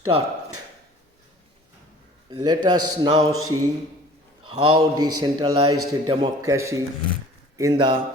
Start. Let us now see how decentralized democracy in the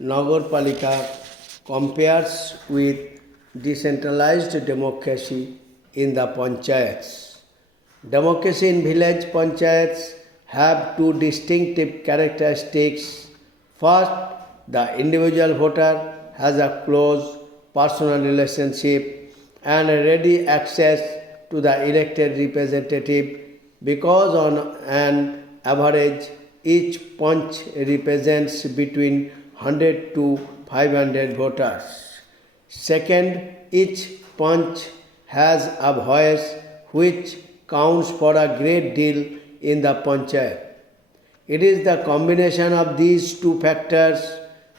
Nagarpalika compares with decentralized democracy in the panchayats. Democracy in village panchayats have two distinctive characteristics. First, the individual voter has a close personal relationship and a ready access to the elected representative because on an average each punch represents between 100 to 500 voters. Second, each punch has a voice which counts for a great deal in the panchayat. It is the combination of these two factors,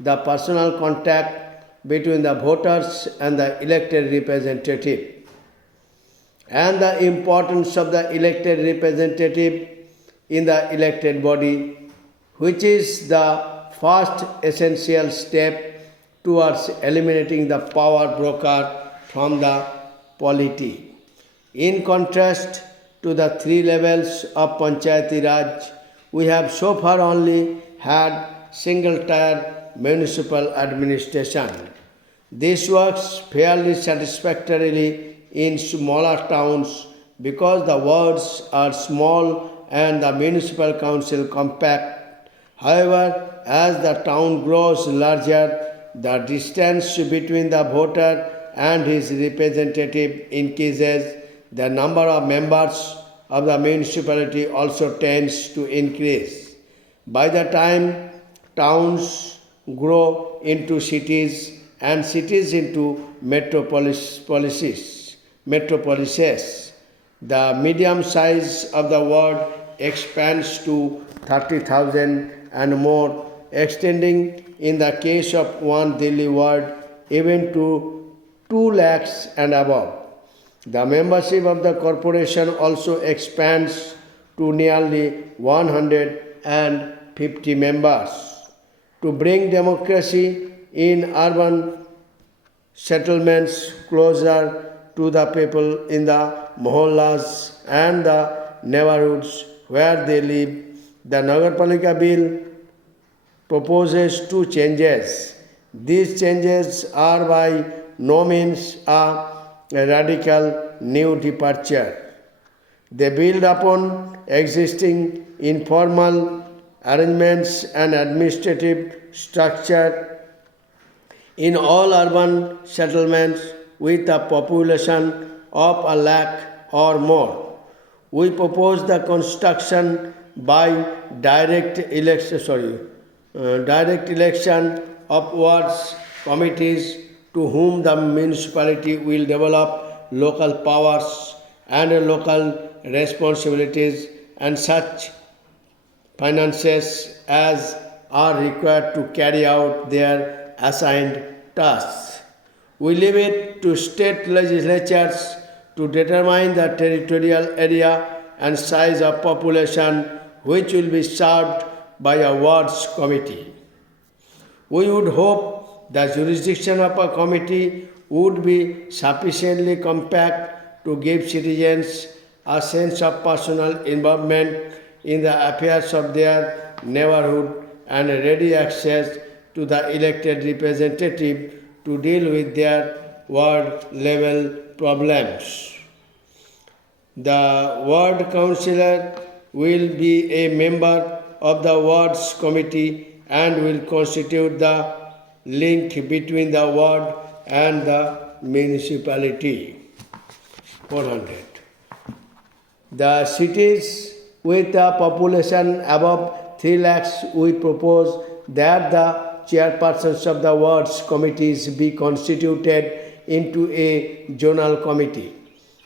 the personal contact between the voters and the elected representative, and the importance of the elected representative in the elected body, which is the first essential step towards eliminating the power broker from the polity. In contrast to the three levels of Panchayati Raj, we have so far only had single-tier municipal administration. This works fairly satisfactorily in smaller towns because the wards are small and the municipal council compact. However, as the town grows larger, the distance between the voter and his representative increases. The number of members of the municipality also tends to increase. By the time towns grow into cities and cities into metropolises, the medium size of the ward expands to 30,000 and more, extending in the case of one Delhi ward even to 2 lakhs and above. The membership of the corporation also expands to nearly 150 members. To bring democracy in urban settlements closer to the people in the mohallas and the neighborhoods where they live, the Nagarpalika bill proposes two changes. These changes are by no means a radical new departure. They build upon existing informal arrangements and administrative structure in all urban settlements with a population of a lakh or more. We propose the construction by direct election of wards committees to whom the municipality will develop local powers and local responsibilities and such finances as are required to carry out their assigned tasks. We leave it to state legislatures to determine the territorial area and size of population which will be served by a wards committee. We would hope the jurisdiction of a committee would be sufficiently compact to give citizens a sense of personal involvement in the affairs of their neighborhood and ready access to the elected representative to deal with their ward level problems. The ward councillor will be a member of the wards committee and will constitute the link between the ward and the municipality. 400. The cities with a population above 3 lakhs, we propose that the chairpersons of the wards committees be constituted into a zonal committee.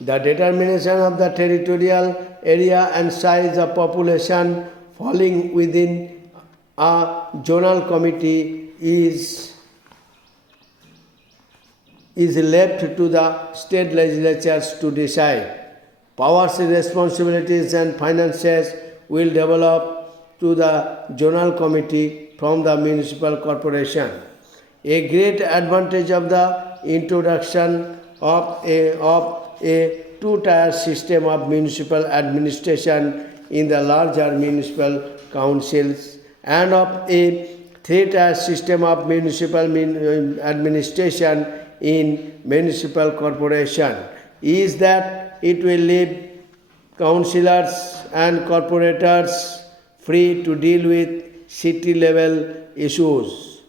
The determination of the territorial area and size of population falling within a zonal committee is left to the state legislatures to decide. Powers, responsibilities and finances will develop to the zonal committee from the municipal corporation. A great advantage of the introduction of a two-tier system of municipal administration in the larger municipal councils and of a three-tier system of municipal administration in municipal corporation is that it will leave councillors and corporators free to deal with city level issues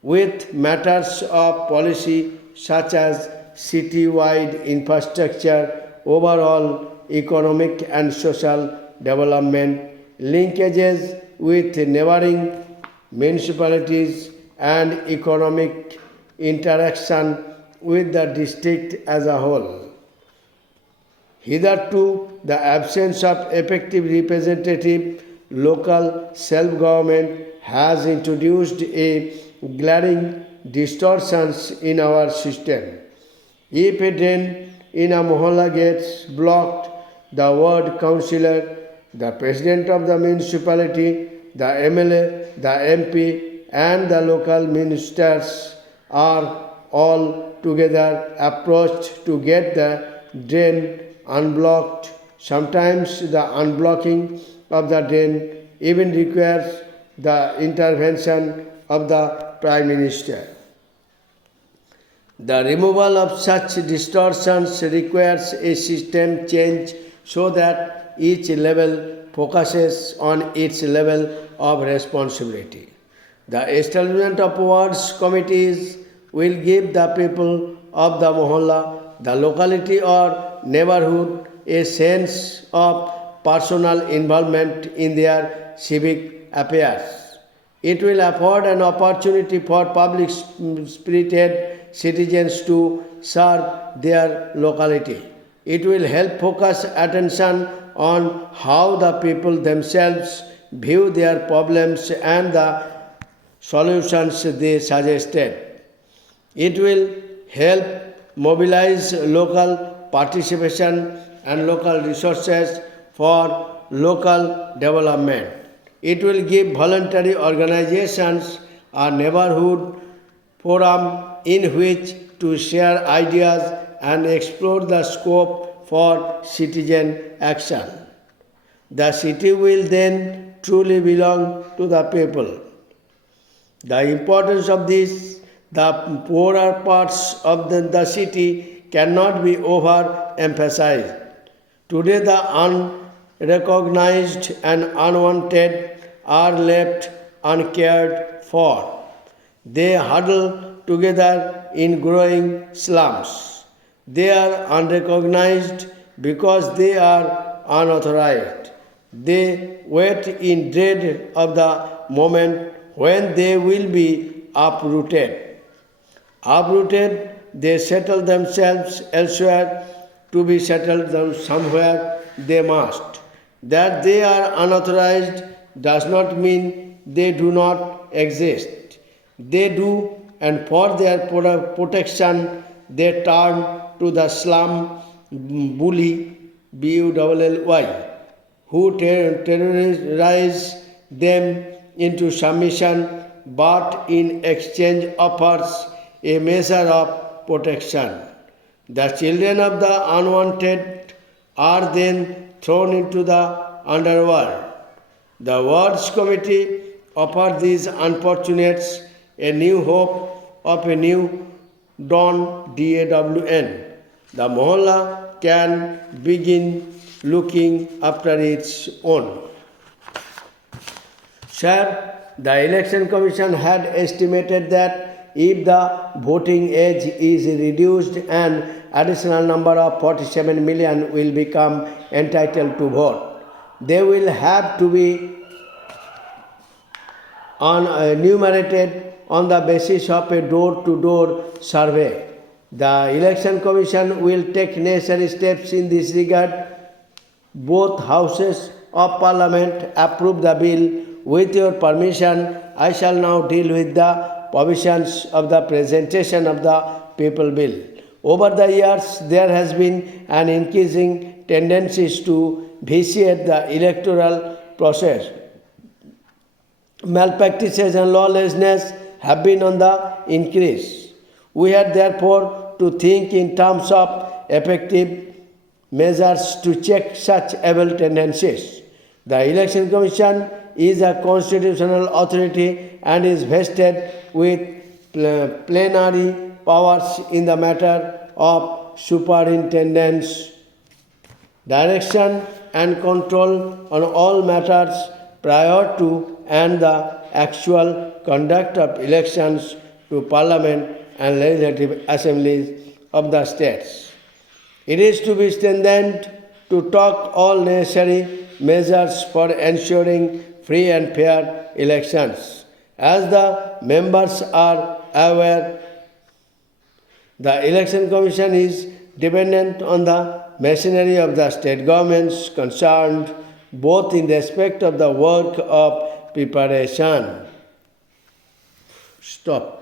with matters of policy such as city-wide infrastructure, overall economic and social development, linkages with neighboring municipalities, and economic interaction with the district as a whole. Hitherto, the absence of effective representative local self-government has introduced a glaring distortions in our system. If a drain in a mohalla gets blocked, the ward councillor, the president of the municipality, the MLA, the MP, and the local ministers are all together approached to get the drain unblocked. Sometimes the unblocking of the drain even requires the intervention of the Prime Minister. The removal of such distortions requires a system change so that each level focuses on its level of responsibility. The establishment of wards committees will give the people of the mohalla, the locality or neighborhood a sense of personal involvement in their civic affairs. It will afford an opportunity for public spirited citizens to serve their locality. It will help focus attention on how the people themselves view their problems and the solutions they suggested. It will help mobilize local participation and local resources for local development. It will give voluntary organizations a neighborhood forum in which to share ideas and explore the scope for citizen action. The city will then truly belong to the people. The importance of this, the poorer parts of the city cannot be overemphasized. Today, the unrecognized and unwanted are left uncared for. They huddle together in growing slums. They are unrecognized because they are unauthorized. They wait in dread of the moment when they will be uprooted. Uprooted, they settle themselves elsewhere. To be settled somewhere, they must. That they are unauthorized does not mean they do not exist. They do, and for their protection, they turn to the slum bully, bully, who terrorize them into submission, but in exchange offers a measure of protection. The children of the unwanted are then thrown into the underworld. The Wards Committee offered these unfortunates a new hope of a new dawn, DAWN. The mohalla can begin looking after its own. Sir, the Election Commission had estimated that if the voting age is reduced, an additional number of 47 million will become entitled to vote. They will have to be enumerated on the basis of a door-to-door survey. The Election Commission will take necessary steps in this regard. Both houses of Parliament approve the bill. With your permission, I shall now deal with the provisions of the presentation of the People Bill. Over the years, there has been an increasing tendency to vitiate the electoral process. Malpractices and lawlessness have been on the increase. We had therefore to think in terms of effective measures to check such evil tendencies. The Election Commission is a constitutional authority and is vested with plenary powers in the matter of superintendence, direction and control on all matters prior to and the actual conduct of elections to Parliament and legislative assemblies of the states. It is to be strengthened to take all necessary measures for ensuring free and fair elections. As the members are aware, the Election Commission is dependent on the machinery of the state governments concerned, both in respect of the work of preparation. Stop.